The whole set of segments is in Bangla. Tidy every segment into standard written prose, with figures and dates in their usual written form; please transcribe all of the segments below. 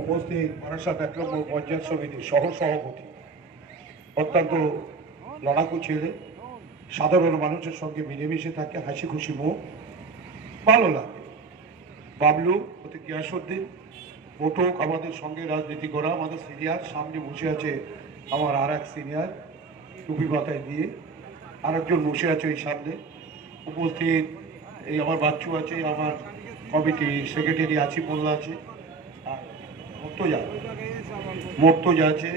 উপস্থিত বারাসাত ১ নম্বর পঞ্চায়েত সমিতির সহসভাপতি, অত্যন্ত লড়াকু ছেলে, সাধারণ মানুষের সঙ্গে মিলেমিশে থাকে, হাসি খুশি মুখ, ভালো লাগে। বাবলু ওতে গিয়াসউদ্দিন বটুক আমাদের সঙ্গে রাজনীতি করা, আমাদের সিনিয়র। সামনে বসে আছে আমার আর এক সিনিয়র, টুপি মাথায় দিয়ে আরেকজন বসে আছে ওই সামনে। উপস্থিত এই আমার বাচ্চু আছে, আমার কমিটি সেক্রেটারি আছি, মোল্লা আছে, আর মর্তজা আছে।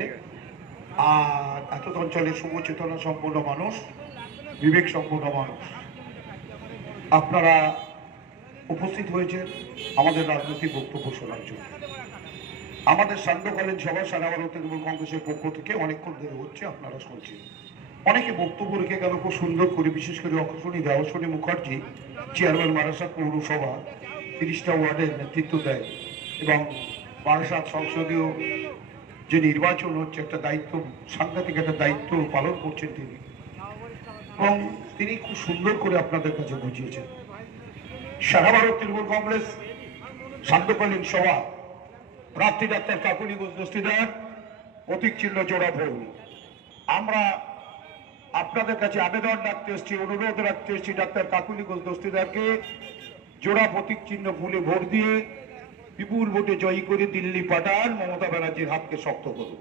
আর এত অঞ্চলের শুভ চেতনা সম্পন্ন মানুষ, বিবেক সম্পন্ন মানুষ, আপনারা উপস্থিত হয়েছেন আমাদের রাজনৈতিক বক্তব্য শোনার জন্য। আমাদের সান্ধ্যকালীন সভা সারা ভারত তৃণমূল কংগ্রেসের পক্ষ থেকে অনেকক্ষণ ধরে হচ্ছে, আপনারা শুনছেন। অনেকে বক্তব্য রেখে গেল খুব সুন্দর করে, বিশেষ করে অক্ষশনী দেওয়াশনী মুখার্জি, চেয়ারম্যান বারাসাত পৌরসভা, 30টা ওয়ার্ডের নেতৃত্ব দেয় এবং বারাসাত সংসদীয় যে নির্বাচন হচ্ছে একটা দায়িত্ব, সাংঘাতিক একটা দায়িত্ব পালন করছেন তিনি, এবং তিনি খুব সুন্দর করে আপনাদের কাছে বুঝিয়েছেন। সারা ভারত তৃণমূল কংগ্রেস সান্ধ্যকালীন সভা, প্রার্থী ডাক্তার কাকুলি ঘোষ দস্তিদার, প্রতীক চিহ্ন জোড়া ফুল। আমরা আপনাদের কাছে আবেদন রাখতে এসেছি, অনুরোধ রাখতে এসেছি, ডাক্তার কাকুলি ঘোষ দস্তিদারকে জোড়া প্রতীক চিহ্ন ফুলে ভোট দিয়ে বিপুল ভোটে জয়ী করে দিল্লি পাঠান, মমতা ব্যানার্জির হাতকে শক্ত করুন।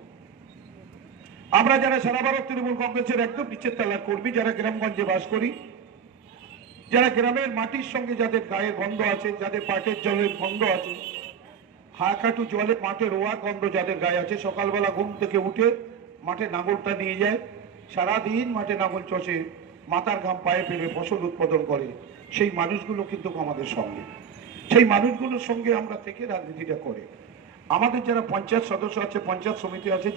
আমরা যারা সারা ভারত তৃণমূল কংগ্রেসের একদম নিচের তলার কর্মী, যারা গ্রামগঞ্জে বাস করি, যারা গ্রামের মাটির সঙ্গে যাদের গায়ের গন্ধ আছে, যাদের পাটের জলের গন্ধ আছে, হাঁকাটু জলে মাঠে রোয়ার গন্ধ যাদের গায়ে আছে, সকালবেলা ঘুম থেকে উঠে মাঠে নাঙলটা নিয়ে যায়, সারাদিন মাঠে নাঙল চষে, মাথার ঘাম পায়ে ফেলে ফসল উৎপাদন করে, সেই মানুষগুলো কিন্তু আমাদের সঙ্গে, সেই মানুষগুলোর সঙ্গে আমরা থেকে রাজনীতিটা করে। আমাদের যারা পঞ্চায়েত সদস্য আছে, পঞ্চায়েত সমিতি আছে,